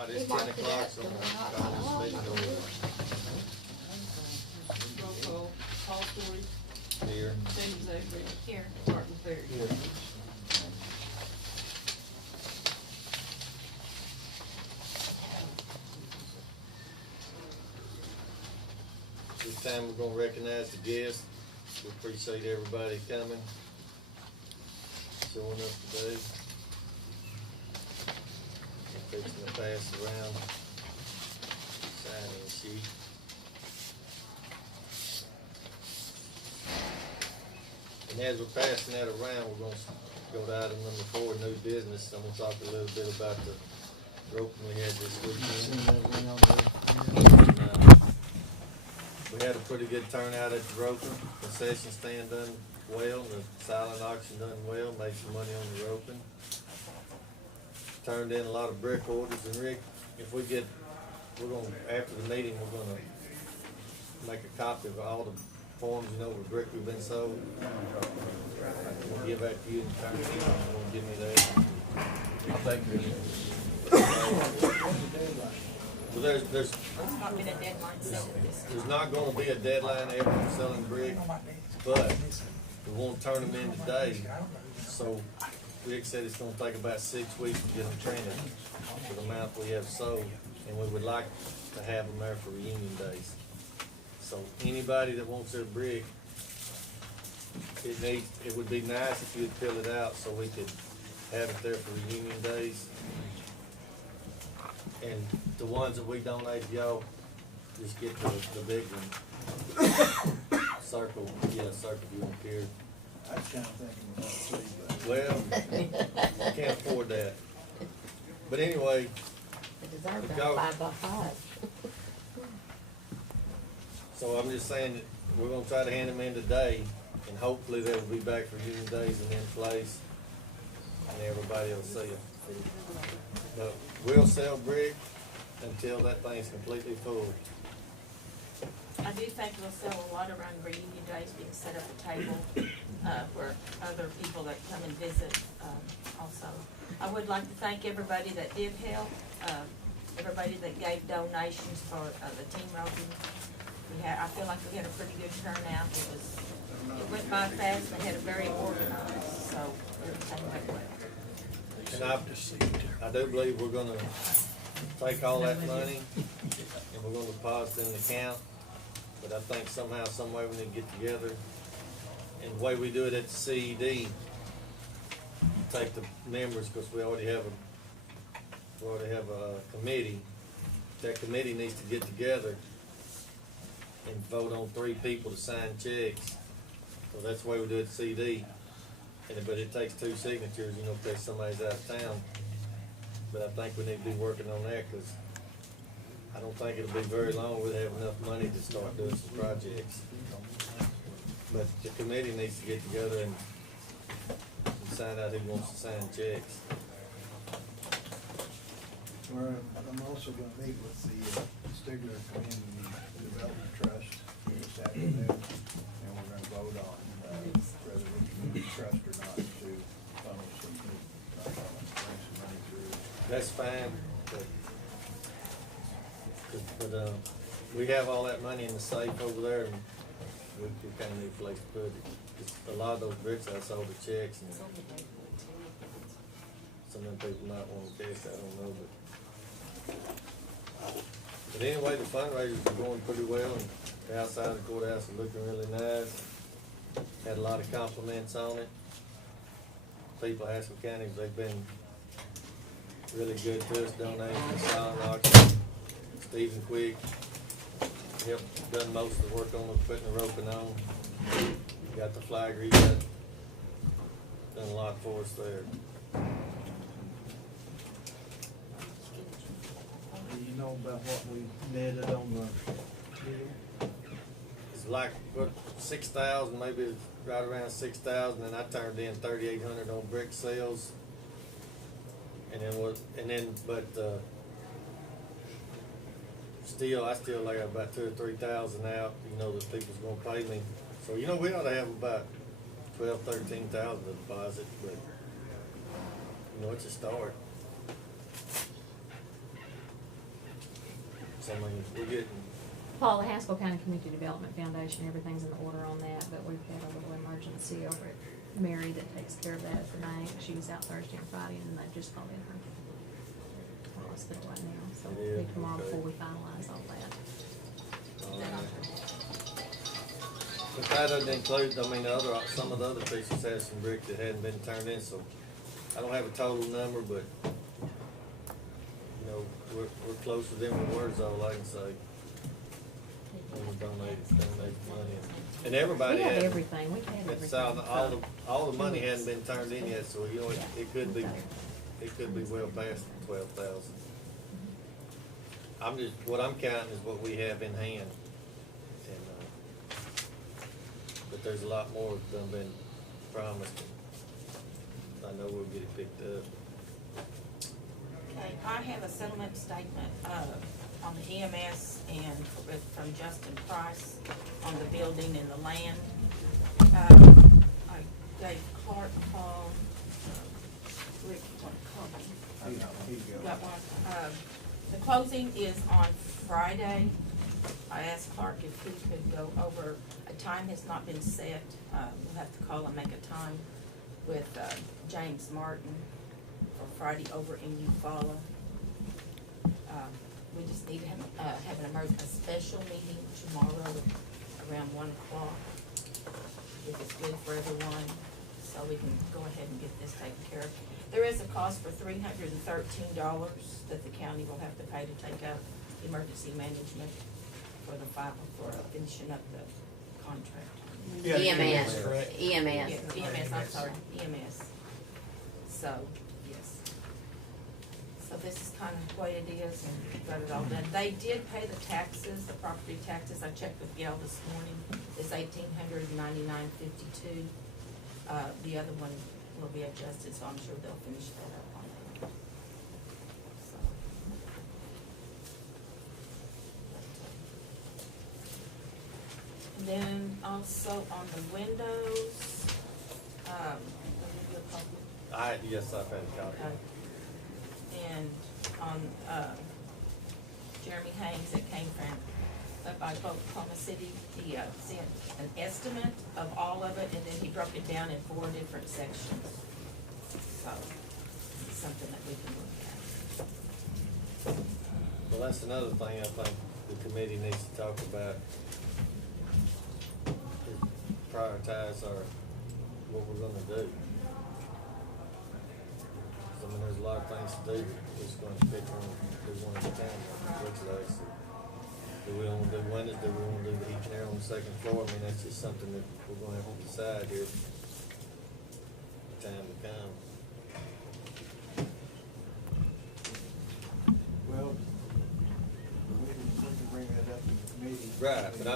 All right, it's 10 o'clock, so I'm gonna call this meeting over. Roll call, Paul Story, Here. Sandy Zachary, Here. Martin Ferry. This time we're gonna recognize the guests. We appreciate everybody coming, showing up today. I'm fixing to pass around sign-in sheet. And as we're passing that around, we're gonna go to item number 4, new business. I'm gonna talk a little bit about the roping we had this weekend. We had a pretty good turnout at the roping. Concession stand done well, the silent auction done well, made some money on the roping. Turned in a lot of brick orders, and Rick, if we get, after the meeting, we're gonna make a copy of all the forms, where brick we've been sold. We'll give that to you and turn it in, you wanna give me that? I'll take it. Well, there's It's not been a deadline set with this. There's not gonna be a deadline ever for selling brick, but we won't turn them in today. So Rick said it's gonna take about 6 weeks to get them printed for the amount we have sold, and we would like to have them there for reunion days. So anybody that wants their brick, it would be nice if you'd fill it out so we could have it there for reunion days. And the ones that we donate to y'all, just get the big one. Circle, circle you don't care. I was kinda thinking about 3, but. Well, I can't afford that. But anyway, They deserve Go. that 5x5. so I'm just saying that we're gonna try to hand them in today, and hopefully they'll be back for union days and in place, and everybody will see them. But we'll sell brick until that thing's completely full. I do think we'll sell a lot around reunion days. We can set up a table, for other people that come and visit, also. I would like to thank everybody that did help, everybody that gave donations for, the team roping. I feel like we had a pretty good turnout. It went by fast, and they had a very organized, so everything went well. And I do believe we're gonna take all that money and we're gonna deposit it in the account. But I think somehow, some way we need to get together. And the way we do it at the CED, take the members, because we already have a committee. That committee needs to get together and vote on 3 people to sign checks. So that's the way we do it at CED. But it takes 2 signatures, in case somebody's out of town. But I think we need to be working on that, because I don't think it'll be very long we'll have enough money to start doing some projects. But the committee needs to get together and find out who wants to sign checks. I'm also gonna meet with the Stigler Community Development Trust this afternoon, and we're gonna vote on, whether we can trust or not to funnel some, bring some money through. That's fine, but we have all that money in the safe over there, and we kinda need a place to put it. 'Cause a lot of those bricks I sold the checks, and some of them people might wanna test, I don't know, but anyway, the fundraisers are going pretty well, and the outside of the courthouse is looking really nice. Had a lot of compliments on it. People of Haskell County, they've been really good to us, donating to the silent auction. Stephen Quick helped, done most of the work on putting the roping on. Got the flag reset, done a lot for us there. Do you know about what we netted on the deal? It's like, what, 6,000, maybe it's right around 6,000, and I turned in 3,800 on brick sales. I still like about 2,000 or 3,000 out, that people's gonna pay me. So, we ought to have about 12,000, 13,000 to deposit, but, it's a start. I mean, we're getting, Paul, the Haskell County Community Development Foundation, everything's in order on that, but we've had a little emergency over at Mary that takes care of that for Nate. She was out Thursday and Friday, and they just called in her hospital right now, so it'll Yeah, be tomorrow okay. before we finalize all that. but that doesn't include, I mean, some of the other pieces have some brick that hadn't been turned in, so I don't have a total number, but, you know, we're closer than we were, is all I can say. When we donate money. And everybody We have had, everything, we had it's everything. all the money hadn't been turned in yet, so, you know, it could be well past 12,000. What I'm counting is what we have in hand. And, but there's a lot more done been promised. I know we'll get it picked up. Okay, I have a settlement statement, on the EMS and from Justin Price on the building and the land. I gave Clark a call. Rick, you want a copy? I know, here you go. Got one. The closing is on Friday. I asked Clark if he could go over, a time has not been set. We'll have to call and make a time with, James Martin for Friday over in Eufaula. We just need to have a special meeting tomorrow around 1 o'clock, if it's good for everyone, so we can go ahead and get this taken care of. There is a cost for $313 that the county will have to pay to take out emergency management for finishing up the contract. EMS, Yes, EMS. EMS, I'm sorry, EMS. So, yes. So this is kind of the way it is, and got it all done. They did pay the taxes, the property taxes. I checked with Gail this morning. It's $1,899.52. The other one will be adjusted, so I'm sure they'll finish that up on that. So. And then also on the windows, let me give you a copy. Yes, I've had a copy. And on, Jeremy Haynes that came from, up by Oklahoma City, he, sent an estimate of all of it, and then he broke it down in 4 different sections. So, it's something that we can look at. Well, that's another thing I think the committee needs to talk about. Is prioritize what we're gonna do. 'Cause, I mean, there's a lot of things to do, we're just gonna pick one at a time, looks like. So, do we wanna do windows, do we wanna do the heat and air on the second floor? I mean, that's just something that we're gonna have to decide here, time to come. Well, we can bring that up in the committee. Right, but I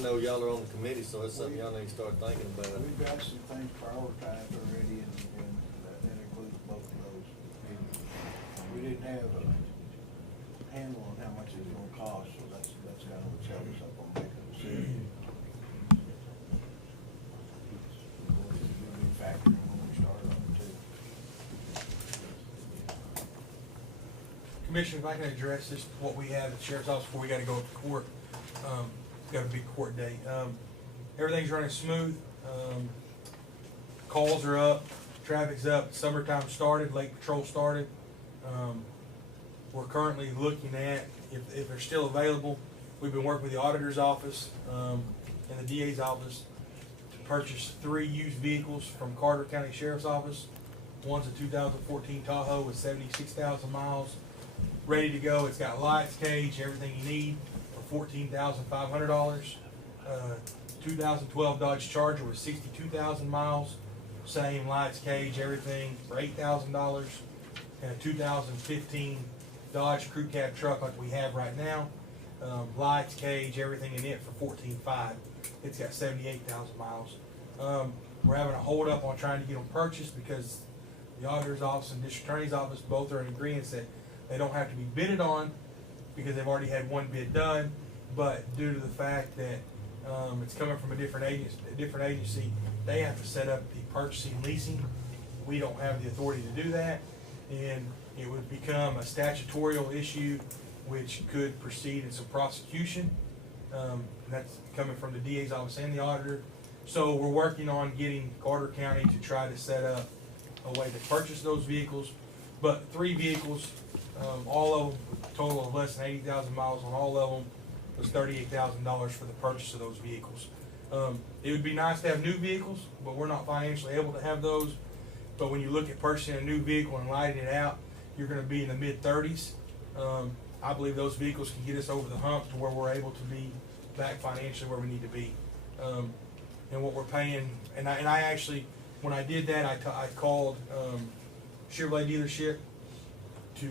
know y'all are on the committee, so it's something y'all need to start thinking about. We've got some things prioritized already, and that includes both of those. We didn't have a handle on how much it's gonna cost, so that's kind of what's held us up on making a decision. We'll be factoring when we start on it too. Commissioner, if I can address this, what we have at the sheriff's office before we gotta go to court, got a big court date. Everything's running smooth, calls are up, traffic's up, summertime started, lake patrol started. We're currently looking at, if they're still available, we've been working with the auditor's office, and the DA's office to purchase 3 used vehicles from Carter County Sheriff's Office. One's a 2014 Tahoe with 76,000 miles, ready to go. It's got lights, cage, everything you need for $14,500. 2012 Dodge Charger with 62,000 miles, same lights, cage, everything for $8,000. And a 2015 Dodge Crew Cab truck like we have right now, lights, cage, everything in it for $14,500. It's got 78,000 miles. We're having a hold up on trying to get them purchased because the auditor's office and district attorney's office both are in agreement that they don't have to be bidded on because they've already had one bid done, but due to the fact that it's coming from a different agency, they have to set up the purchasing leasing. We don't have the authority to do that, and it would become a statutorial issue which could proceed in some prosecution. And that's coming from the DA's office and the auditor. So we're working on getting Carter County to try to set up a way to purchase those vehicles. But 3 vehicles, all of them, a total of less than 80,000 miles on all of them, was $38,000 for the purchase of those vehicles. It would be nice to have new vehicles, but we're not financially able to have those. But when you look at purchasing a new vehicle and lighting it out, you're gonna be in the mid-30s. I believe those vehicles can get us over the hump to where we're able to be back financially where we need to be. And what we're paying, and I actually, when I did that, I called Chevrolet dealership to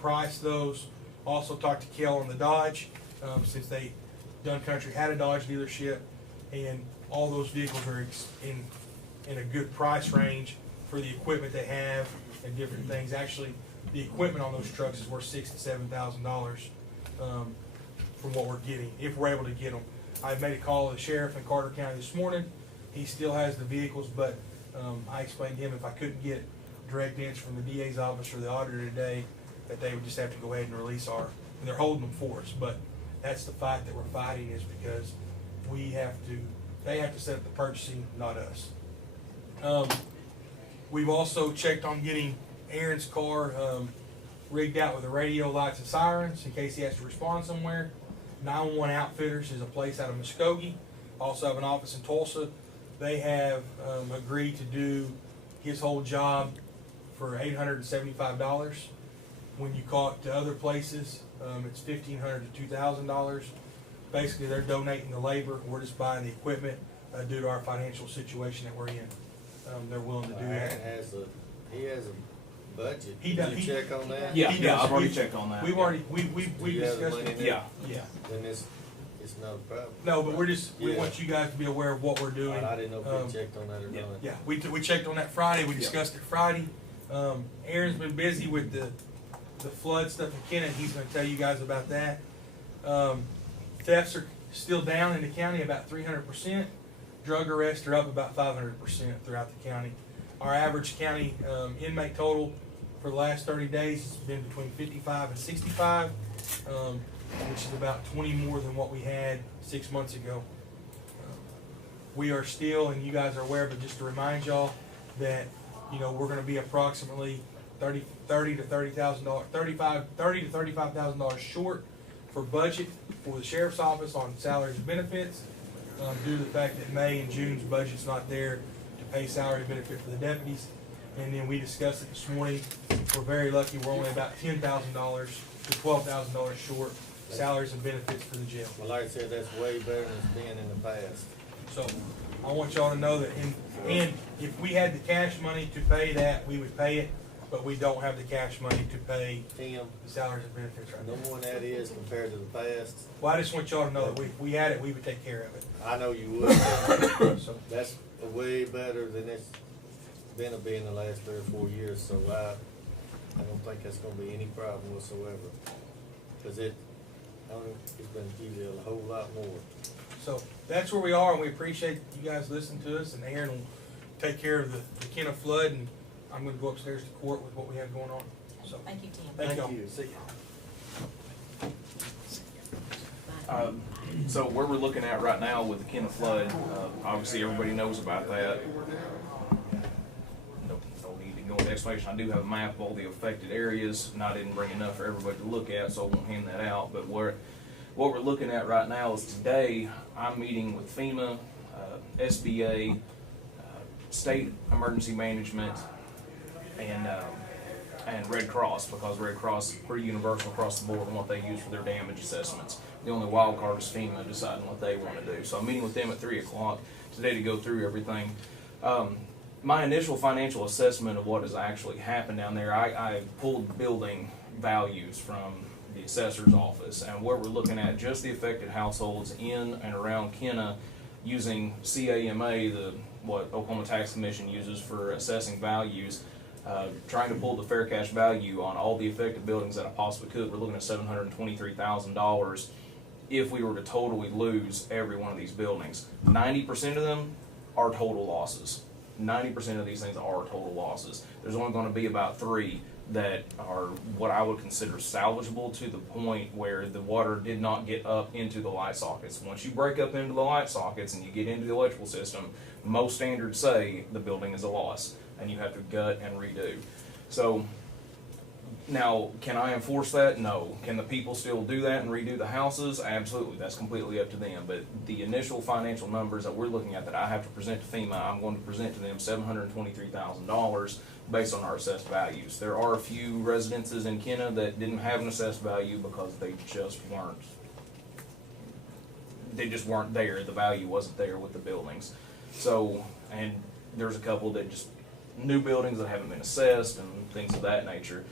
price those. Also talked to Kel on the Dodge, since Dunn Country had a Dodge dealership, and all those vehicles are in a good price range for the equipment they have and different things. Actually, the equipment on those trucks is worth $6,000 to $7,000 from what we're getting, if we're able to get them. I made a call to the sheriff in Carter County this morning. He still has the vehicles, but I explained to him if I couldn't get direct answer from the DA's office or the auditor today, that they would just have to go ahead and release and they're holding them for us. But that's the fight that we're fighting, is because they have to set up the purchasing, not us. We've also checked on getting Aaron's car rigged out with the radio, lights, and sirens in case he has to respond somewhere. 911 Outfitters is a place out of Muskogee. Also have an office in Tulsa. They have agreed to do his whole job for $875. When you call it to other places, it's $1,500 to $2,000. Basically, they're donating the labor. We're just buying the equipment due to our financial situation that we're in. They're willing to do that. He has a budget. He Did does. you check on that? He Yeah, does. I've already checked on that. We've yeah. already, we Do you have the discussed money it. in Yeah, there? yeah. Then it's not a problem. No, but we Yeah. want you guys to be aware of what we're doing. I didn't know if we checked on that or yeah. not. Yeah, we checked on that Friday, we discussed it Friday. Aaron's been busy with the flood stuff in Kennet, he's gonna tell you guys about that. Thefts are still down in the county about 300%. Drug arrests are up about 500% throughout the county. Our average county inmate total for the last 30 days has been between 55 and 65, which is about 20 more than what we had 6 months ago. We are still, and you guys are aware, but just to remind y'all that, we're gonna be approximately $30,000 to $35,000 short for budget for the sheriff's office on salaries and benefits, due to the fact that May and June's budget's not there to pay salary and benefit for the deputies. And then we discussed it this morning. We're very lucky. We're only about $10,000 to $12,000 short salaries and benefits for the jail. Well, like I said, that's way better than it's been in the past. So I want y'all to know that, and if we had the cash money to pay that, we would pay it, but we don't have the cash money to pay Tim, the salaries and benefits right no now. more than that is compared to the past. Well, I just want y'all to know that if we had it, we would take care of it. I know you would. So That's way better than it's been the last 3 or 4 years, so I don't think that's gonna be any problem whatsoever. Cause it's been usually a whole lot more. So that's where we are, and we appreciate you guys listening to us, and Aaron will take care of the Kenna flood, and I'm gonna go upstairs to court with what we have going on. So, Thank you, Tim. thank y'all. See ya. So where we're looking at right now with the Kenna flood, obviously everybody knows about that. No need to go into explanation. I do have a map of all the affected areas, and I didn't bring enough for everybody to look at, so I won't hand that out. But what we're looking at right now is today I'm meeting with FEMA, SBA, State Emergency Management, and Red Cross, because Red Cross is pretty universal across the board in what they use for their damage assessments. The only wild card is FEMA deciding what they want to do. So I'm meeting with them at 3 o'clock today to go through everything. My initial financial assessment of what has actually happened down there, I pulled building values from the assessor's office, and what we're looking at, just the affected households in and around Kenna, using CAMA, what Oklahoma Tax Commission uses for assessing values, trying to pull the fair cash value on all the affected buildings that I possibly could. We're looking at $723,000 if we were to totally lose every one of these buildings. 90% of them are total losses. 90% of these things are total losses. There's only going to be about 3 that are what I would consider salvageable to the point where the water did not get up into the light sockets. Once you break up into the light sockets and you get into the electrical system, most standards say the building is a loss and you have to gut and redo. So now, can I enforce that? No. Can the people still do that and redo the houses? Absolutely. That's completely up to them. But the initial financial numbers that we're looking at that I have to present to FEMA, I'm going to present to them $723,000 based on our assessed values. There are a few residences in Kenna that didn't have an assessed value because they just weren't there. The value wasn't there with the buildings. So, and there's a couple that just new buildings that haven't been assessed and things of that nature.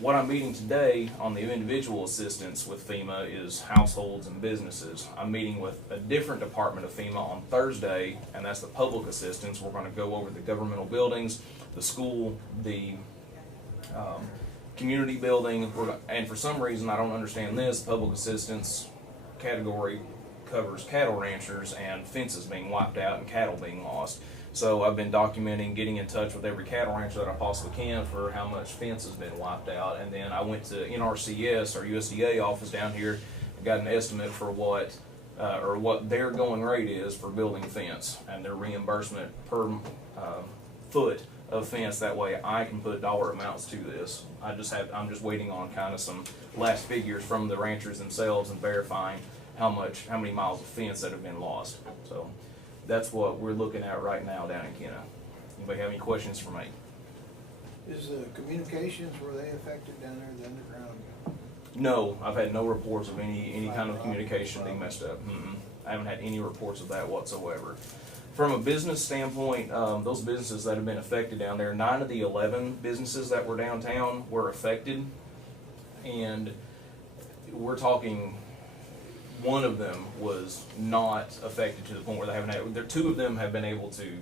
What I'm meeting today on the individual assistance with FEMA is households and businesses. I'm meeting with a different department of FEMA on Thursday, and that's the public assistance. We're going to go over the governmental buildings, the school, the community building, and for some reason, I don't understand this, public assistance category covers cattle ranchers and fences being wiped out and cattle being lost. So I've been documenting, getting in touch with every cattle rancher that I possibly can for how much fence has been wiped out. And then I went to NRCS, our USDA office down here, and got an estimate for what their going rate is for building fence and their reimbursement per foot of fence. That way I can put dollar amounts to this. I'm just waiting on kind of some last figures from the ranchers themselves and verifying how many miles of fence that have been lost. So that's what we're looking at right now down in Kenna. Anybody have any questions for me? Is the communications, were they affected down there, the underground? No, I've had no reports of any kind of communication being messed up. I haven't had any reports of that whatsoever. From a business standpoint, those businesses that have been affected down there, 9 of the 11 businesses that were downtown were affected, and we're talking one of them was not affected to the point where they haven't had, 2 of them have been able to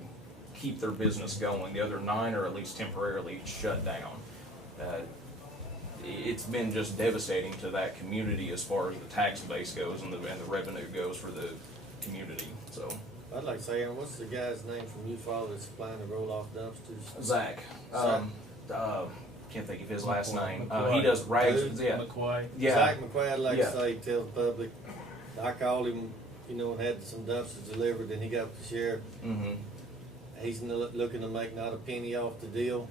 keep their business going. The other 9 are at least temporarily shut down. It's been just devastating to that community as far as the tax base goes and the revenue goes for the community. So I'd like to say, Aaron, what's the guy's name from Eufaula that's supplying the roll-off dumpsters? Zach. Can't think of his last name. McQuay. He does rags. Yeah. McQuay. Yeah. Zach McQuay, I'd like Yeah. to say, tell the public, I called him, and had some dumpsters delivered, and he got with the sheriff. Mm-hmm. He's looking to make not a penny off the deal.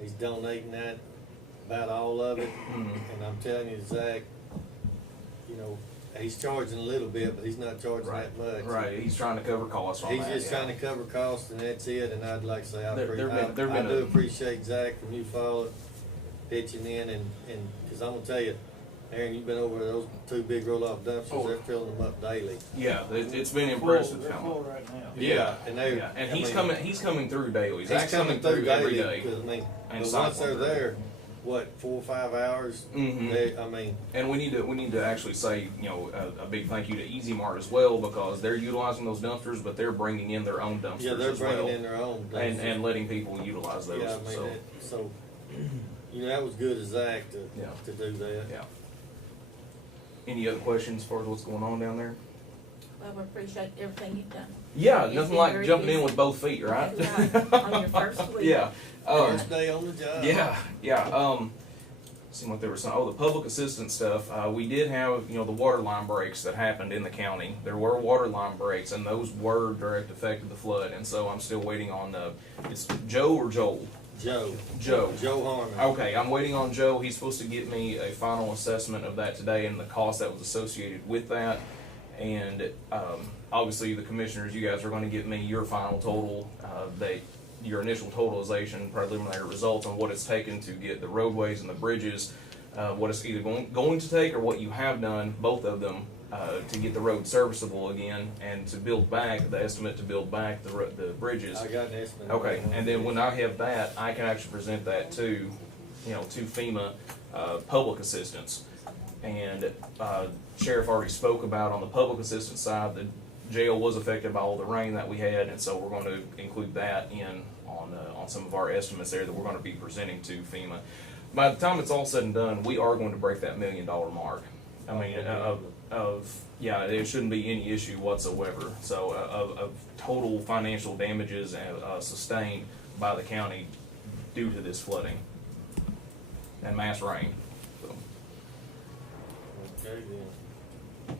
He's donating that, about all of it. Mm-hmm. And I'm telling you, Zach, he's charging a little bit, but he's not charging that much. Right. He's trying to cover costs on He's that. just trying to cover costs, and that's it. And I'd like to say, I There appreciate Zach from Eufaula pitching in, and because I'm gonna tell you, Aaron, you've been over those 2 big roll-off dumpsters. They're filling them up daily. Yeah, it's been impressive. They're full right now. Yeah, and he's coming through daily. He's Zach's coming through every daily. day. Because And but once cycling they're through. there, what, 4 or 5 hours? Mhm. And we need to actually say, a big thank you to Easy Mart as well, because they're utilizing those dumpsters, but they're bringing in their own dumpsters Yeah, they're as bringing well, in their own. and letting people utilize those. Yeah, so that was good of Zach to do that. Yeah. Any other questions as far as what's going on down there? Well, we appreciate everything you've done. Yeah, You've nothing been like very jumping in busy. with both feet, right? That's right. On your first week. Yeah. First day on the job. Yeah. Seemed like there was some. Oh, the public assistance stuff. We did have, the water line breaks that happened in the county. There were water line breaks, and those were direct effect of the flood. And so I'm still waiting on. It's Joe or Joel? Joe Harmon. Okay, I'm waiting on Joe. He's supposed to get me a final assessment of that today and the cost that was associated with that. And obviously, the commissioners, you guys are going to give me your final total, your initial totalization, preliminary results on what it's taken to get the roadways and the bridges, what it's either going to take or what you have done, both of them, to get the road serviceable again and to build back, the estimate to build back the bridges. I got an estimate. Okay, and then when I have that, I can actually present that to FEMA public assistance. And Sheriff already spoke about on the public assistance side, the jail was affected by all the rain that we had, and so we're going to include that on some of our estimates there that we're going to be presenting to FEMA. By the time it's all said and done, we are going to break that $1 million mark. I mean, there shouldn't be any issue whatsoever. So of total financial damages sustained by the county due to this flooding and mass rain, so. Okay, then.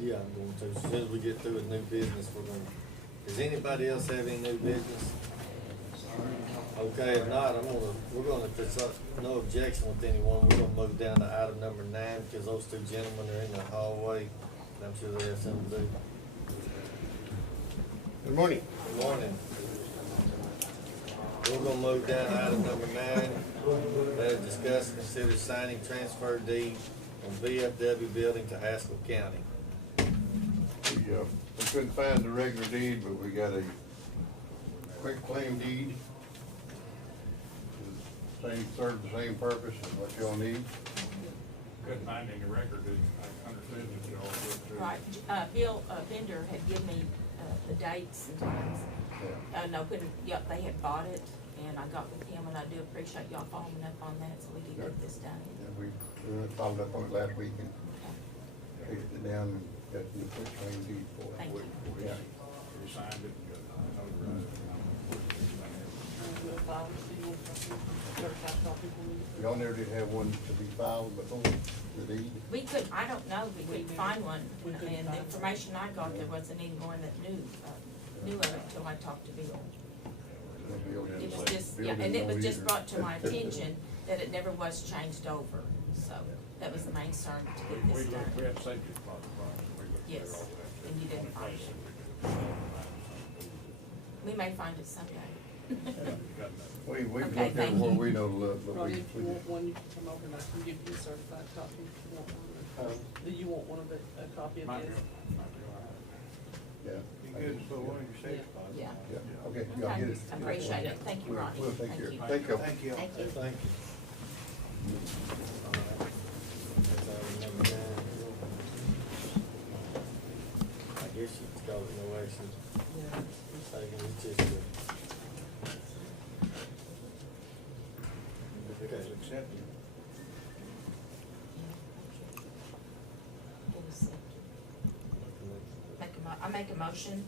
Yeah, I'm going to. As soon as we get through with new business, we're gonna, does anybody else have any new business? Okay, if not, we're gonna, if there's no objection with anyone, we're gonna move down to item number 9, because those two gentlemen are in the hallway, and I'm sure they have something to do. Good morning. Good morning. We're gonna move down to item number 9, that is discuss and consider signing transfer deed on VFW building to Haskell County. We couldn't find the regular deed, but we got a quick claim deed. Serves the same purpose as what y'all need. Couldn't find any record, I understood that y'all went through. Right, Bill Bender had given me, the dates and times. No, yep, they had bought it, and I got with him, and I do appreciate y'all following up on that, so we can get this done. Yeah, we followed up on it last week and fixed it down and got the quick claim deed for it. Thank you. Yeah. We signed it and got notarized. Y'all never did have one to be filed before, the deed? We could, I don't know, we couldn't find one, and the information I got, there wasn't anyone that knew of it until I talked to Bill. It was just, yeah, and it was just brought to my attention that it never was changed over, so that was the main concern to get We this done. looked, we had safety deposit bonds, we looked through Yes, all that. and you didn't find it. We may find it someday. We've Okay, looked thank everywhere you. we know to look, but Ronnie, we, if you want one, you can come over and I can give you a certified copy if you want one. Do you want one of it, a copy of Might this? be, might be all right. yeah. You good to put one of your safe spots? Yeah. Yeah, okay, y'all Okay, get it. I appreciate it, thank you, Ronnie. We'll take care. you. Thank you. Thank you. Thank you. Thank you. All right. That's item number 9. I guess you could call it no action taken, it's just It's accepted. I make a motion,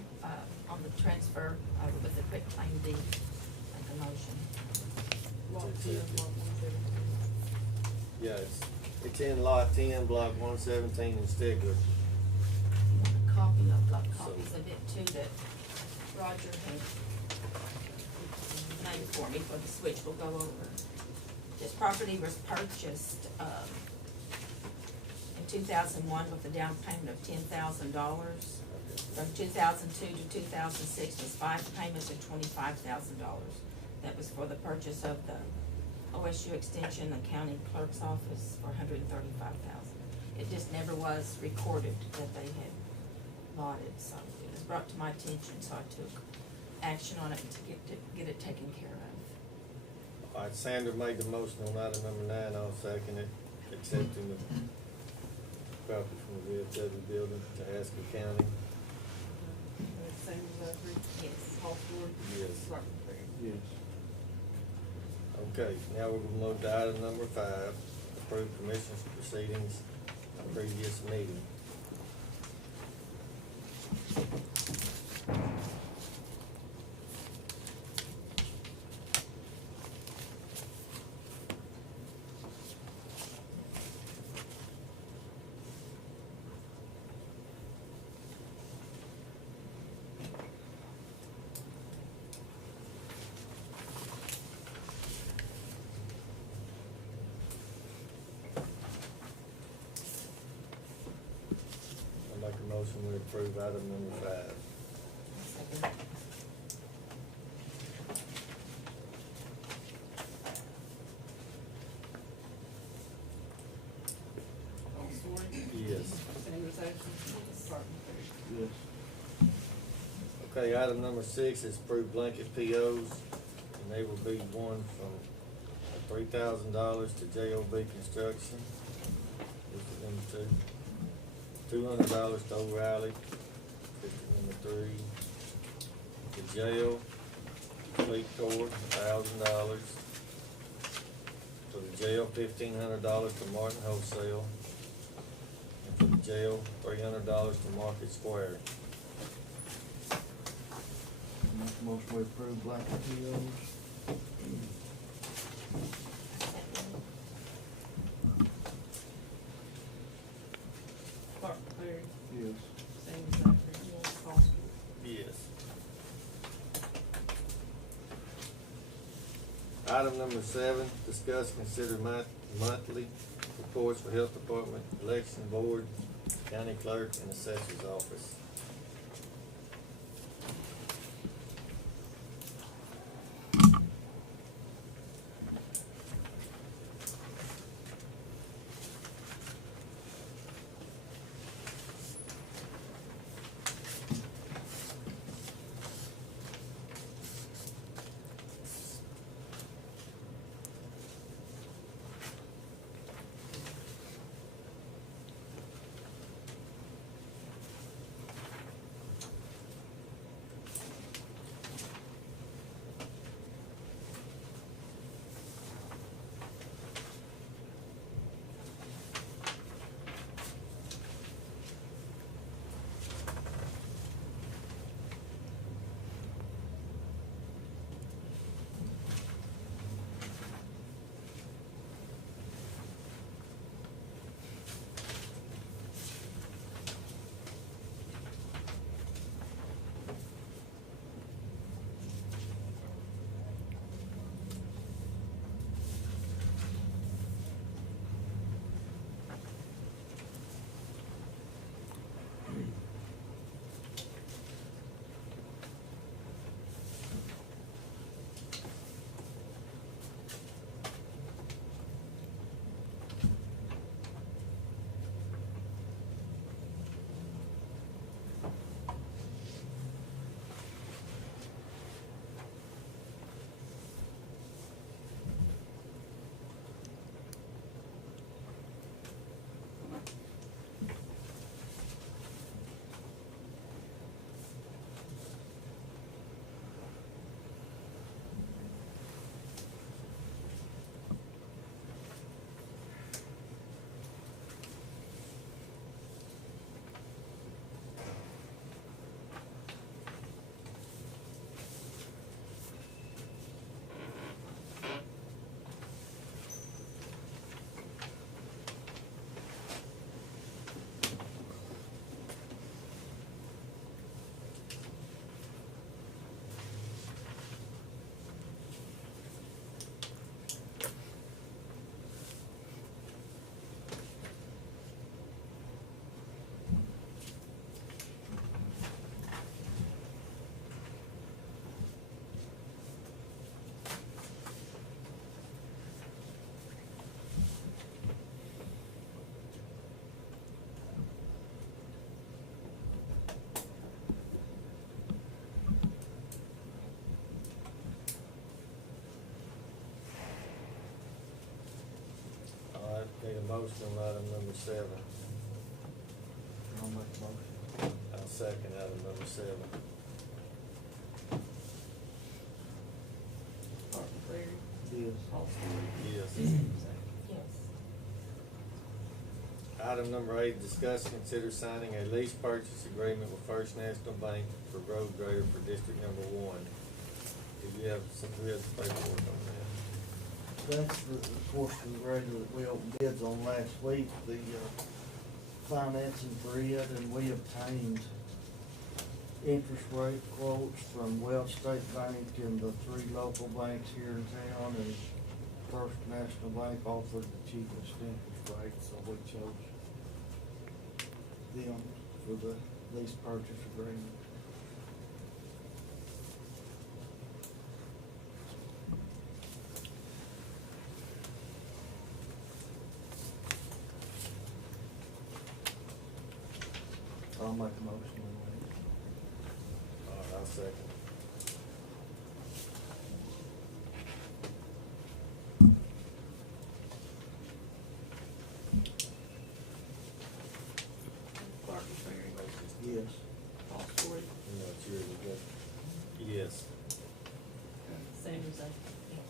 on the transfer, with the quick claim deed, make a motion. yeah, it's in lot 10, block 117 in Stigler. Copies of it too that Roger had named for me for the switch we'll go over. This property was purchased, in 2001 with a down payment of $10,000. From 2002 to 2006 was 5 payments of $25,000. That was for the purchase of the OSU extension, the county clerk's office for $135,000. It just never was recorded that they had bought it, so it was brought to my attention, so I took action on it to get it taken care of. All right, Sandra made the motion on item number 9, I'll second it, accepting the property from the VFW building to Haskell County. Same as every, Yes. all four. Yes. Yes. Okay, now we're gonna move to item number 5, approve commissioners' proceedings of previous meeting. I make a motion we approve item number 5. Second. All story. Yes. Same as Department Yes. Okay, item number 6 is approve blanket POs, and they will be one from $3,000 to JOB Construction. This is number 2. $200 to O'Reilly. This is number 3. The jail, fleet court, $1,000. For the jail, $1,500 to Martin Wholesale. And for the jail, $300 to Market Square. Make a motion we approve blanket POs. Clark, Larry, Yes. Sammy Zachary, Foster. Yes. Item number 7, discuss, consider monthly reports for health department, election board, county clerk, and assessor's office. Need a motion on item number 7. I'll make a motion. I'll second item number 7. Clark, Larry, Yes. Foster. Yes. Sammy Zachary. Yes. Item number 8, discuss and consider signing a lease purchase agreement with First National Bank for road grader for District Number 1. Do you have some, we have the paperwork on that? That's the portion of the grader that we opened bids on last week, the financing for it, and we obtained interest rate quotes from Wells State Bank and the 3 local banks here in town, and First National Bank offered the cheapest interest rate, so we chose them for the lease purchase agreement. I'll make a motion on that. All right, I'll second. Clark, Larry, Yes. Foster. No, it's yours, you got- Yes. Sammy Zachary. Yes.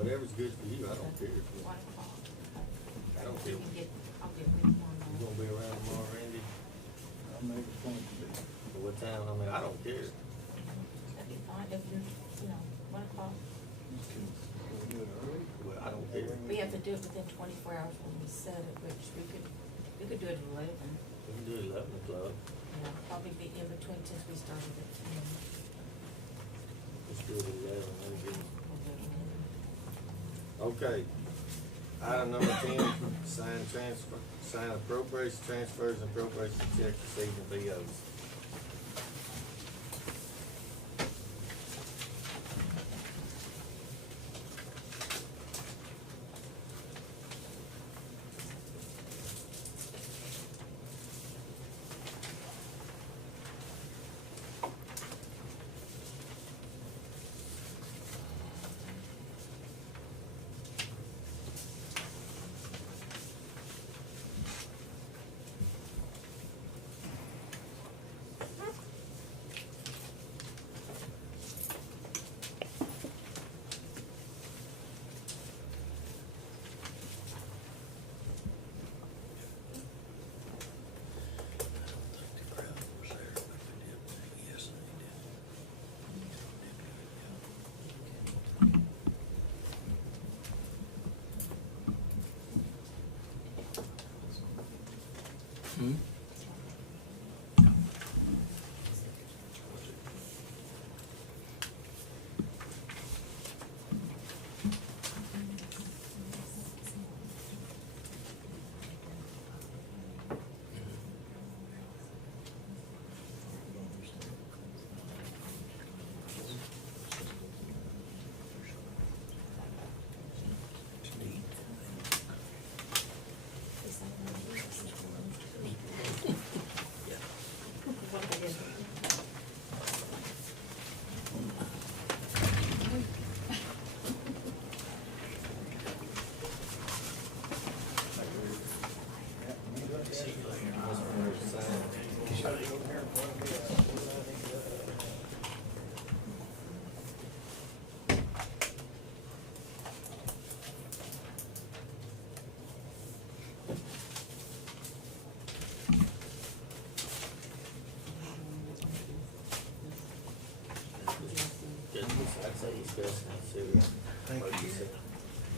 Whatever's good for you, I don't care. 1 o'clock. I don't You care. can I'll get with you on You that. gonna be around tomorrow, Randy? I'll make a point to be. At what time? I mean, I don't care. That'd be fine if you're, 1 o'clock. Can we do it early? Well, I don't care. We have to do it within 24 hours when we set it, which we could do it at 11. We can do 11 o'clock. Probably be in between since we started at 10. Let's do it at 11. That'll give us- We'll do it. Okay. Item number 10, sign appropriation transfers and appropriation checks received and POs. I'd say he's best considered. Thank like you. said,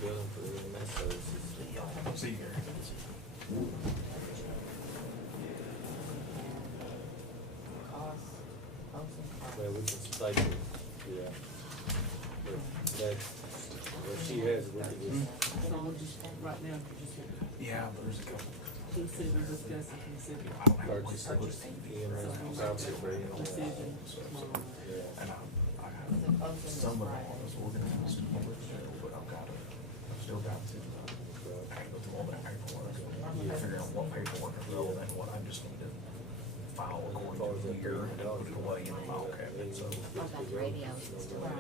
billing for the EMS services. See you here. Well, we can stay, yeah. But that, what she has, we can just, So we'll just, right now, you just want Yeah, there's a couple. consider, discuss, and consider. I don't have a list of purchase, those. EMS, property, bringing on that. Decision. Yeah. And I have some of them on this organized, but I've still got to, I can go through all that paperwork. Figure out what paperwork is relevant and what I just need to file according to the year and put it away in the file cabinet, so. What about the radio? Is it still on?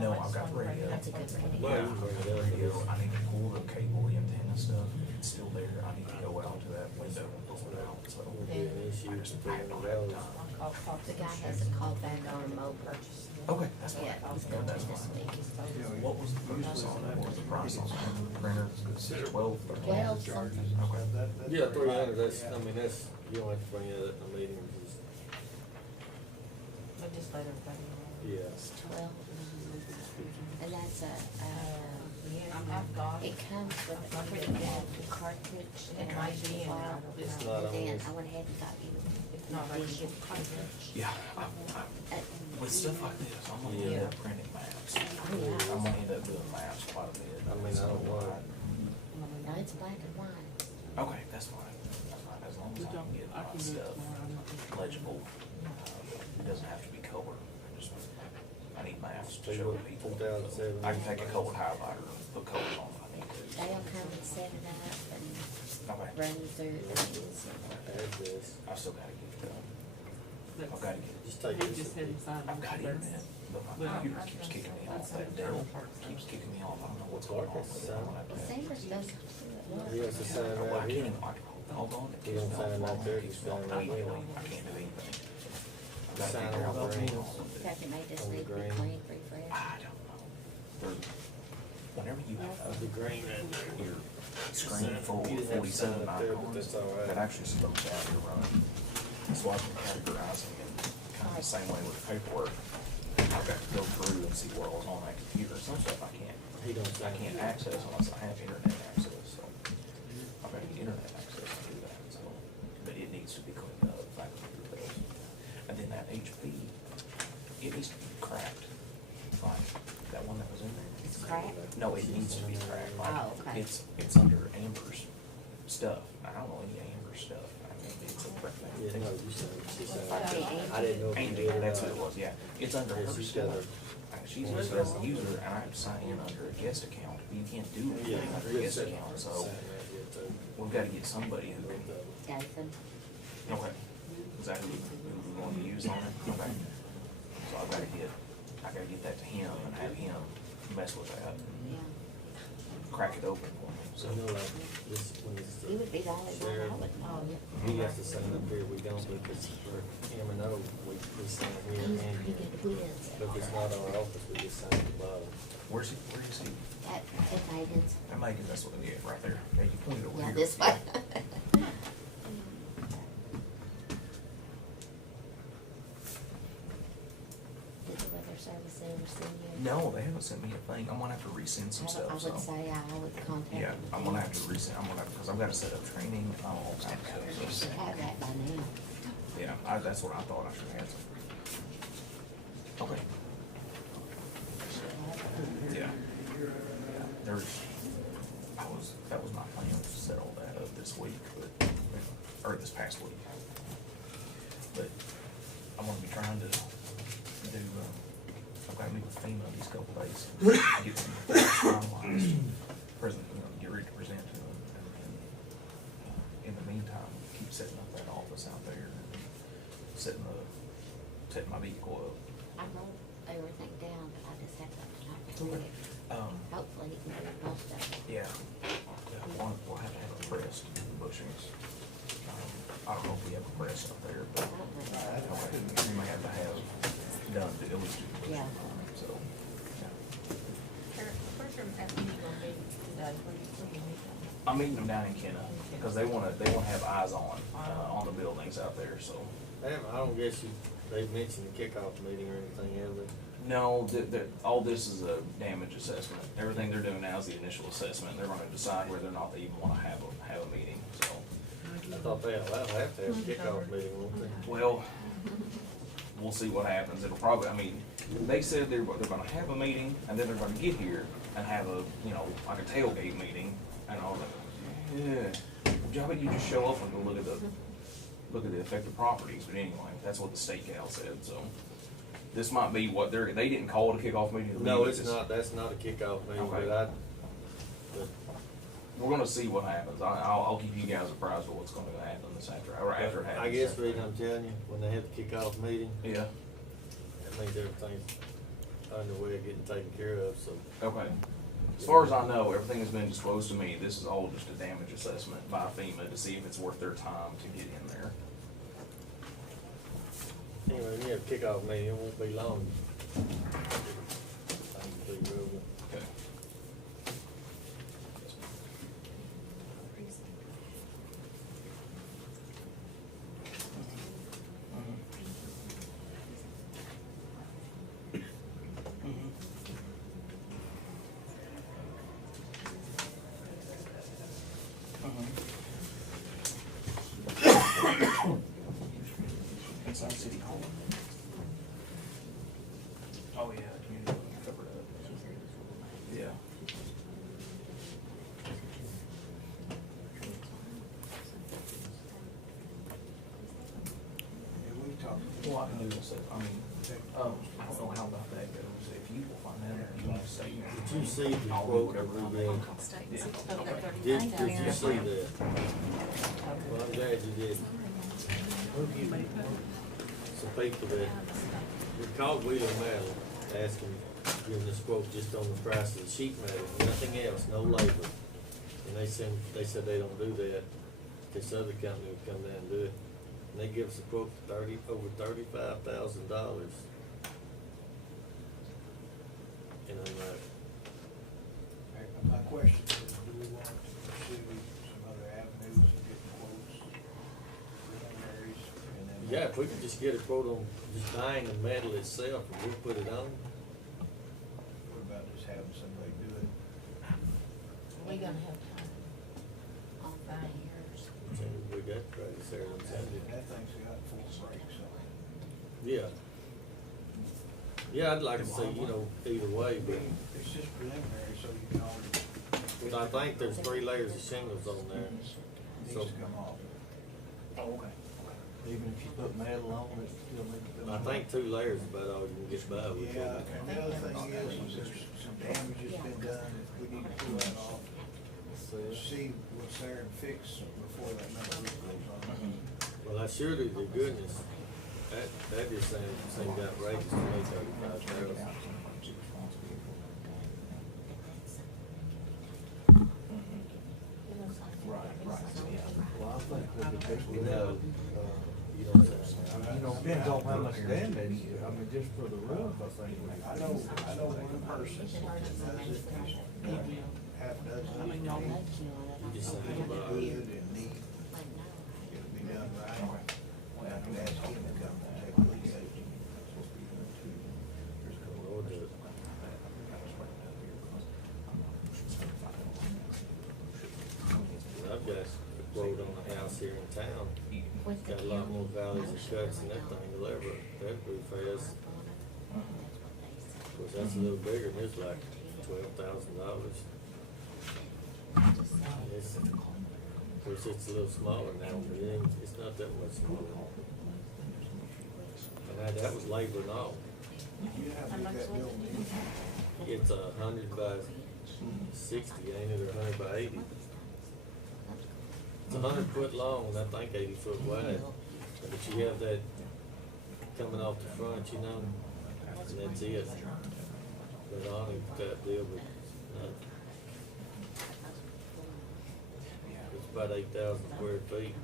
No, I've got the radio. That's a good radio. Well, Yeah, you can bring I've it got up. the radio, I need to pull the cable, the antenna stuff, it's still there, I need to go out to that window and pull it out, so. Would be an issue I just to bring have it to have out. time. The guy hasn't called back on a mower purchase. Okay, that's fine. Yeah, he's Yeah, going to that's this fine. week. What was the purchase on that, what was the price on that printer? 12, 13? 12 something. Okay. Yeah, 300, that's, I mean, that's, you don't have to bring it up in a meeting, just, We'll just let everybody know. yeah. It's 12. And that's I've got it it. comes with a printed cartridge and It a might be in there, I file. don't It's know. not on And then this. I went ahead and got you If not, I can digital get cartridge. Yeah, with stuff like this, I'm gonna end up printing maps. I'm gonna end up doing maps quite a bit. I mean, I don't want, No, it's black and white. Okay, that's fine, that's fine, as long as I can get I my can do it stuff tomorrow, I'm not gonna. legible. It doesn't have to be colored, I need maps to So show what, people. 2007? I can take a colored highlighter, put colors on if I need to. They'll come and set it up and Okay, run through things. address, I've still gotta get, I've That's, gotta get, just take he this. just hadn't signed I've it. got That's- internet, but my Well, computer keeps kicking me off, that Dell keeps kicking me off, I don't know what's going on with it. I'm gonna have to have- Sanders doesn't do it He has to sign Well, I right here. can't, hold on, it He keeps don't sign melting, right there, it keeps he sign melting, right there. I can't do anything. I've gotta Sign figure out on the what's green. going on In with it. fact, it may just On the need to be green. cleaned, refreshed. I don't know. They're whenever you have The green right there. your screen full You of didn't have to sign 47 up there, but icons, that's all right. that actually scopes out your run. So I can categorize them in kind of the same way with paperwork. I've got to go through and see where I was on that computer. Some stuff I He don't I sign. can't access unless I have internet access, so I've got to get internet access to do that, so. But it needs to be cleaned up, if I can do those. And then that HP, it needs to be cracked, like, that one that was in there. It's cracked? No, it needs to be cracked, like, Oh, okay. it's under Amber's stuff. I don't know any Amber stuff. I mean, it's a correct name. Yeah, no, you signed, she signed. Okay, I didn't know if you Andy, did or that's who not. it was, yeah. It's under Yeah, her she's got stuff. She's a resident user, and I have to sign in under a guest account. You can't do Yeah, anything under a good guest set. account, so Sign that, yeah, too. we've gotta get somebody who can, Jason, okay, is that who we want to use on it? Okay. So I gotta get that to him and have him mess with that, yeah. crack it open for me, So, so. you know, like, this, when it's He would be the only one I would know. he has to sign up here, we don't, because for M and O, we sign here and here. But if it's not our office, we just sign at the bottom. Where is he? At Megan's. That Megan, that's what it is, right there. Yeah, you pointed over Yeah, here. this way. Did the weather service ever send you? No, they haven't sent me a thing. I'm gonna have to resend some I stuff, so. would say I would contact. Yeah, them. I'm gonna have to resend, because I've gotta set up training, all kinds of You stuff, should have that by now. so. Yeah, that's what I thought, I should have had some. Okay. Yeah. That was my plan, to set all that up this week, or this past week. But I'm gonna be trying to do, I've got to meet with FEMA these couple days, get some finalized, get ready to present to them. And in the meantime, keep setting up that office out there, setting my vehicle I wrote everything down, but I just have to talk to it. up. Hopefully, you can do most of it. Yeah, we'll have to have a press to do the bushings. I don't know if we have a press up there, but we may have to have done to at least do the bushing. Yeah. So, yeah. Where's your meeting gonna be today? Where you meeting? I'm meeting them down in Kenna, because they wanna have eyes on the buildings out there, so. I don't guess they've mentioned the kickoff meeting or anything, have they? No, all this is a damage assessment. Everything they're doing now is the initial assessment. They're gonna decide whether or not they even wanna have a meeting, so. I thought they'll have to have a kickoff meeting, won't they? Well, we'll see what happens. It'll probably, I mean, they said they're gonna have a meeting, and then they're gonna get here and have a, like a tailgate meeting, and all that. Yeah, well, how about you just show up and go look at the affected properties, but anyway, that's what the state gal said, so. This might be what they didn't call it a kickoff meeting. No, it's not, that's not a kickoff meeting, Okay. but We're gonna see what happens. I'll keep you guys apprised of what's gonna happen this after it happens. I guess the reason I'm telling you, when they have the kickoff meeting, Yeah, that means everything's underway of getting taken care of, so. okay. As far as I know, everything has been disclosed to me. This is all just a damage assessment by FEMA to see if it's worth their time to get in there. Anyway, when you have a kickoff meeting, it won't be long. Things will be moving. Okay. Inside City Hall. Oh, yeah, community covered up. Yeah. We talked. Well, I can do this, I mean, I don't know how about that goes, if you will find out, if you want to say. Did you see the quote that we read? Did you see that? Well, I'm glad you did. Some people that, we called Wheeler Metal, asking, giving this quote just on the price of the sheet metal, nothing else, no labor. And they said they don't do that, this other company would come down and do it. And they give us a quote for over $35,000. And I'm like, question is, do we want to pursue some other avenues of getting quotes, preliminaries, and then? Yeah, if we could just get a quote on just buying the metal itself, and we'll put it on. What about just having somebody do it? We gonna have time. On 5 years. And we got crazy there on Sunday. That thing's got full brakes on it. Yeah. Yeah, I'd like to see, you know, either way, but It's just preliminary, so you can already. I think there's 3 layers of shingles on there. Needs So to come off. Even if you put metal on it, still need to. I think 2 layers is about all you can get by with. Yeah, and the other thing is there's some damage that's been done, if we need to pull that off, see what's there and fix before that metal roof goes on. Well, I sure do, to goodness, that just seems outrageous to me, 35,000. Well, I think that the people You that, know, you know what I'm saying? you know, depends on how much damage, I mean, just for the roof, I think. I know one person that does it, maybe half a dozen. You just It'll think be about good it. and neat, it'll be done right. I can ask him to come and take a look at it. We'll do it. I've got a quote on a house here in town, got a lot more valleys and cuts and that thing will ever, that roof has. Of course, that's a little bigger, and it's like $12,000. It's, of course, it's a little smaller now, but it ain't, it's not that much smaller. And that was labor and all. You have to get that building. It's 100 by 60, ain't it, or 100 by 80? It's 100 foot long and I think 80 foot wide. But you have that coming off the front, you know, and that's it. But on it, that deal, but it's about 8,000 square feet.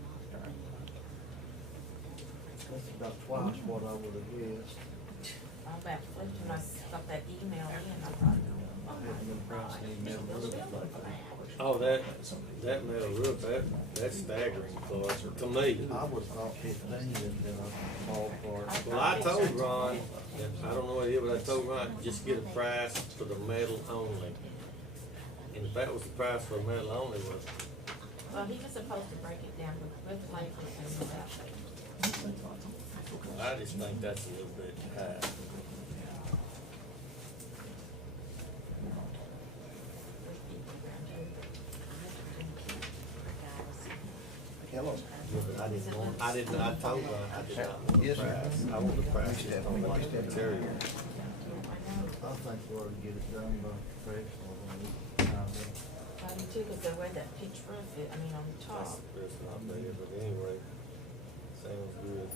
That's about twice what I would have guessed. I about flipped when I got that email in, I thought, I haven't been pricing any metal roofs lately. Oh, that metal roof, that's staggering, Clark, to me. I would have thought 15 and then I ballpark. Well, I told Ron, that I don't know what it is, but I told Ron, just get a price for the metal only. And if that was the price for metal only, well, well, he was supposed to break it down with labor and without labor. I just think that's a little bit high. Hello. Yeah, but I didn't want, I told Ron, I did not want the Yes, sir. price. I want the price just on like the material. I think we ought to get it done by professionals on this time. I do too, cause the way that pitch roof is, I mean, on the top. It's not bad, but anyway, sounds good.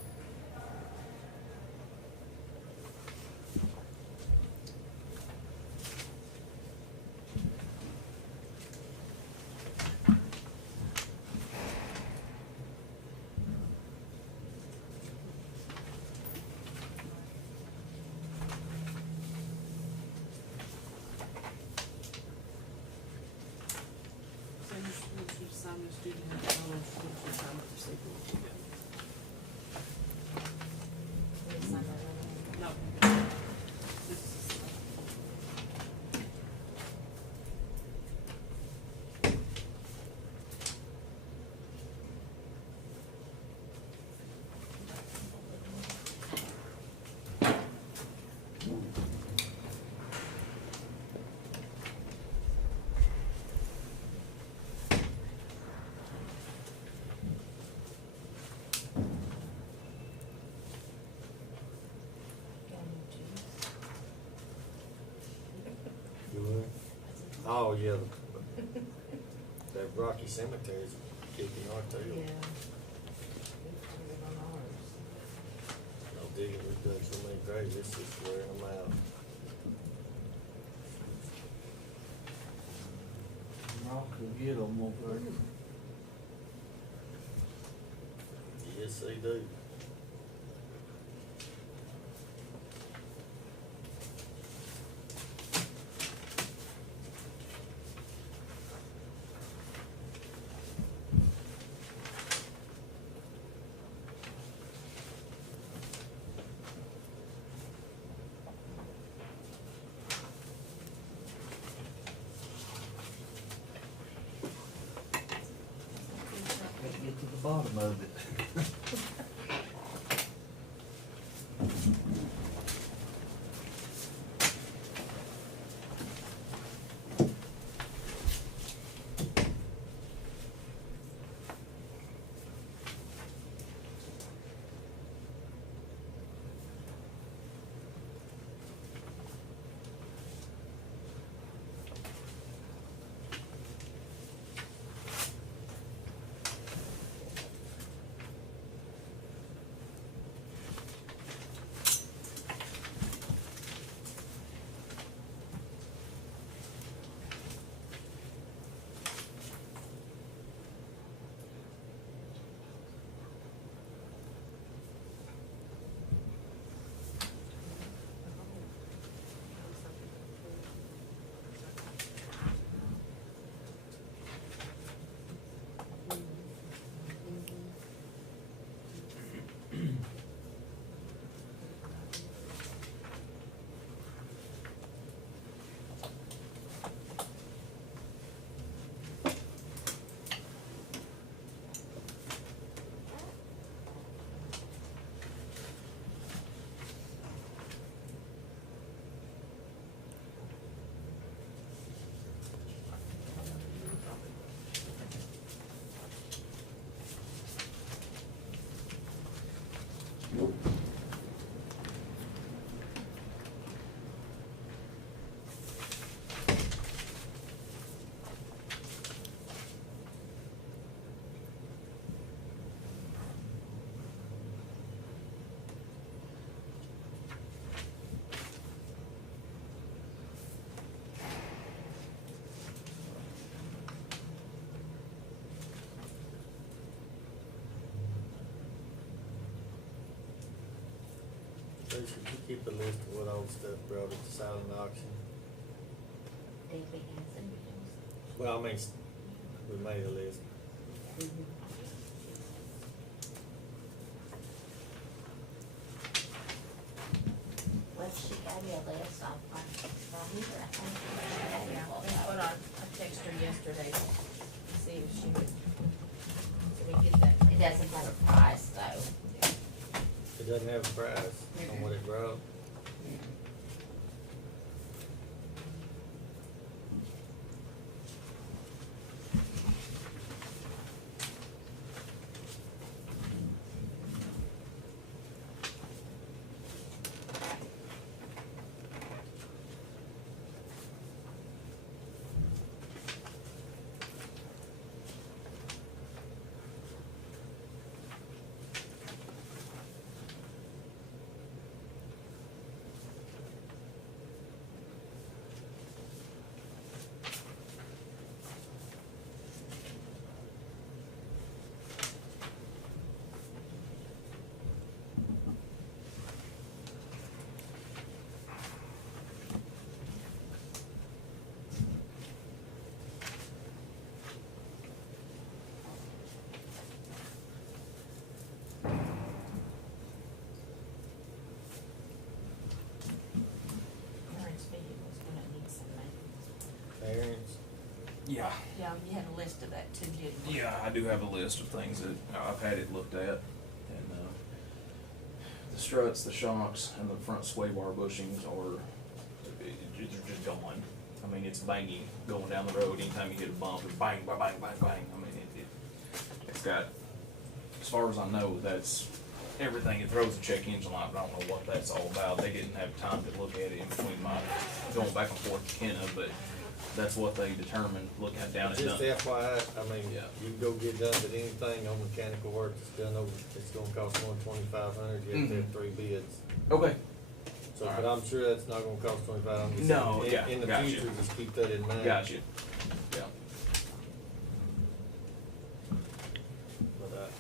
So you sign this, do you have to, you sign it for signature? We sign that No. This is- You would? Oh, yeah, that Rocky Cemetery's kicking our tail. Yeah. No digging, we've done so many graves, it's just wearing them out. Rock will get them over there. Yes, they do. want to move it. Should you keep a list of what old stuff brought at the silent auction? Daily has and reduced. Well, I mean, we made a list. Well, she gave you a list of, from here, I think. Yeah, that's what I texted her yesterday, to see if she would, so we get that. It doesn't have a price though. It doesn't have a price on what it brought. Aaron's vehicle's gonna need some maintenance. Aaron's, Yeah. Yeah, you had a list of that too, didn't you? Yeah, I do have a list of things that I've had it looked at, and, the struts, the shocks, and the front sway bar bushings are, they're just gone. I mean, it's banging going down the road, anytime you hit a bump, it's bang, bang, bang, bang, bang. I mean, it's got, as far as I know, that's everything. It throws a check engine light, but I don't know what that's all about. They didn't have time to look at it in between my, going back and forth to Kenna, but that's what they determined, looking at down and just done. FYI, I mean, Yeah. you can go get done, but anything on mechanical work that's done over, it's gonna cost more than 2,500, you have to have 3 bids. Okay. So, All but right. I'm sure that's not gonna cost 2,500. I'm just No, saying, yeah, in the gotcha. future, just keep that in mind. Got you. Yeah. But,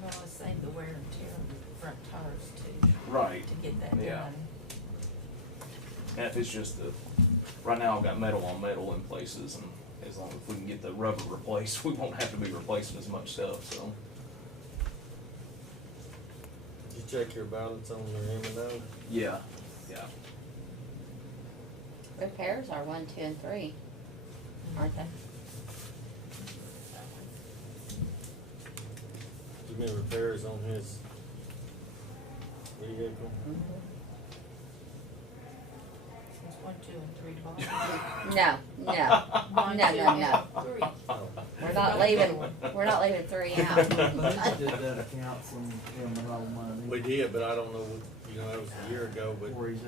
Well, I saved the wear and tear on the front tires too, Right. to get that Yeah. done. And if it's just the, right now I've got metal on metal in places, and as long as we can get the rubber replaced, we won't have to be replacing as much stuff, so. Did you check your balance on your M&O? Yeah, yeah. Repairs are 1, 2, and 3, aren't they? too many repairs on his vehicle. It's 1, 2, and 3 tomorrow. No, no, 1, no, 2, no, no. and 3. We're not leaving 3 out. Did that account some M&O money? We did, but I don't know, you know, that was a year ago, but Where he's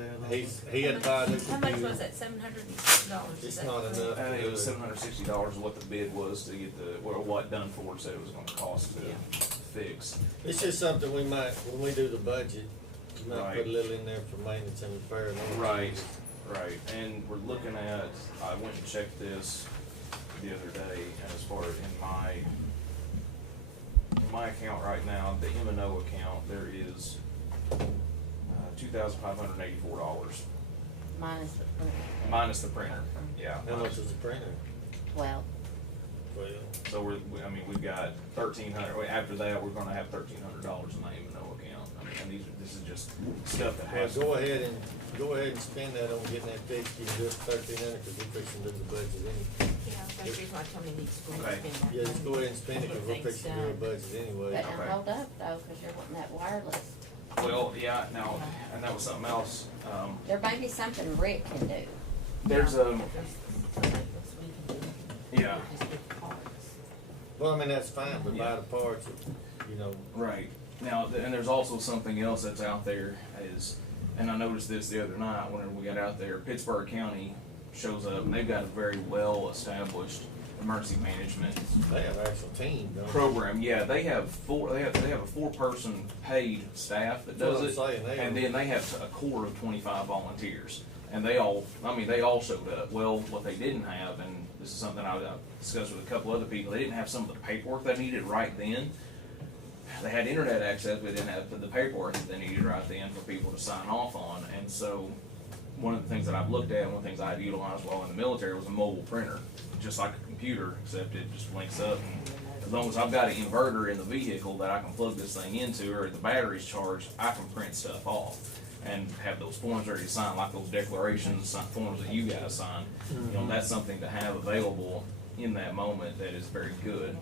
at? he had to buy a new How much computer. was that, $706? It's not enough. And it was $760 what the bid was to get the, well, what Done Ford said it was gonna cost to Yeah. fix. It's just something we might, when we do the budget, we might Right. put a little in there for maintenance and repair. and all. Right, right, and we're looking at, I went and checked this the other day, and as far as in my account right now, the M&O account, there is, $2,584, Minus the printer. minus the printer, yeah. How much is the printer? Well, Well, So I mean, we've got $1,300, after that, we're gonna have $1,300 in the M&O account. I mean, and this is just stuff that well, has. go ahead and spend that on getting that fixed, you can do it for $1,300, cause we're fixing to do the budget anyway. Yeah, that's the reason why Tony needs to Okay. spend that. Yeah, just go ahead and spend it, cause we're fixing to do a budget anyway. but Okay. now hold up though, cause you're wanting that wireless. Well, yeah, now, and that was something else, There may be something Rick can do. there's yeah. Well, I mean, that's fine, but buy the parts, you know, Right. Now, and there's also something else that's out there is, and I noticed this the other night whenever we got out there, Pittsburgh County shows up and they've got a very well-established emergency management they have an actual team, don't they? program. Yeah, they have a 4-person paid staff that does it. That's what I'm saying, And then they have a core of 25 volunteers. And they all showed up. Well, what they didn't have, and this is something I discussed with a couple other people, they didn't have some of the paperwork they needed right then. They had internet access, but they didn't have the paperwork that they needed right then for people to sign off on. And so, one of the things that I've looked at, one of the things I had utilized while in the military was a mobile printer, just like a computer, except it just links up. And as long as I've got an inverter in the vehicle that I can plug this thing into, or the battery's charged, I can print stuff off and have those forms ready to sign, like those declarations, forms that you guys sign. You know, that's something to have available in that moment that is very good.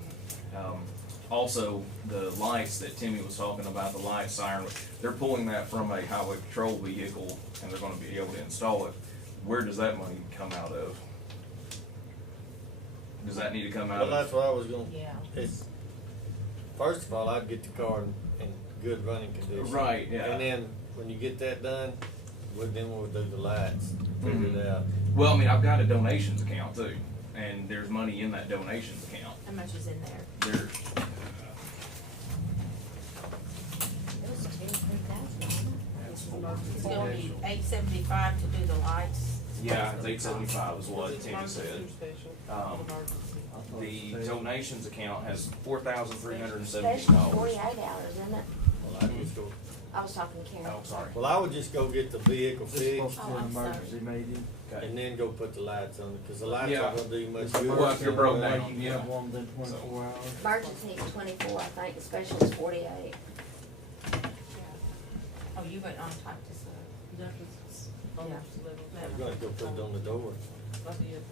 Also, the lights that Timmy was talking about, the light siren, they're pulling that from a highway patrol vehicle and they're gonna be able to install it. Where does that money come out of? Does that need to come out well, of? that's what I was gonna, Yeah. it's, first of all, I'd get the car in good running condition. Right, yeah. And then, when you get that done, then we'll do the lights, figure it out. Well, I mean, I've got a donations account too, and there's money in that donations account. How much is in there? There, It was 2,000-3,000. It's gonna be $875 to do the lights. yeah, it's $875 is what Timmy said. Special, emergency. The donations account has $4,370. Special $48, isn't it? Well, I'd just go, I was talking to Karen. Oh, sorry. well, I would just go get the vehicle This is supposed fixed, to be an I'm sorry. emergency meeting. Okay. and then go put the lights on it, cause the lights Yeah. aren't gonna do much It's good. Well, if you're broke emergency, down, you can yeah. have one within 24 hours. Emergency is 24, I think, the special is 48. Oh, you went on top to say. Yeah, 'cause it's Yeah. almost 11. You're gonna go put it on the door. I did.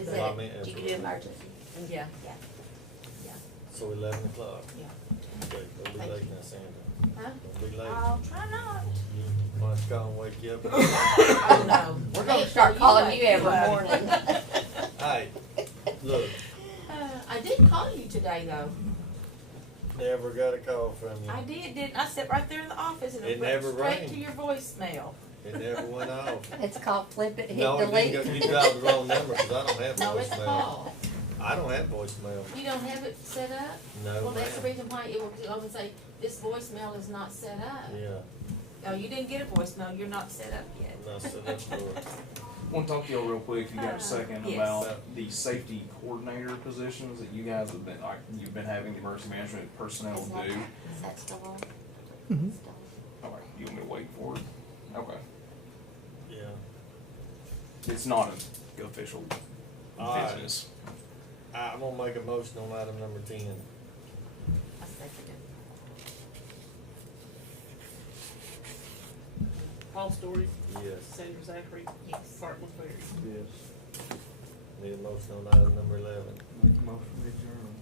Is Well, I it, mean, you can do emergency? Yeah, Yeah. yeah, So 11 o'clock. yeah. Okay, don't be Thank late you. now, Sandra. Huh? Don't be late. I'll try not. You want us to call and wake you up? Oh, no. We're gonna start calling you every morning. Hey, look, I did call you today, though. never got a call from you. I did. I sat right there in the office and It it went never straight rang. to your voicemail. It never went off. It's called flip it, hit No, it delete. didn't go, you dialed the wrong number, cause I don't have No, it's voicemail. call. I don't have voicemail. You don't have it set up? No, Well, that's the ma'am. reason why it will go and say, this voicemail is not set up. Yeah, Oh, you didn't get a voicemail, you're not set up yet. I'm not set up for it. Want to talk to you real quick, if you got a second, Yes. about the safety coordinator positions that you guys have been, like, you've been having the emergency management personnel Is that- do. Is that still on? Mhm. Still on. Okay, you want me to wait for it? Okay. Yeah. It's not an official Alright. business. I'm gonna make a motion on item number 10. I second it. Paul Story, Yes. Sandra Zachary, Yes. Bart McCleary. Yes. Need a motion on item number 11. Make a motion to adjourn.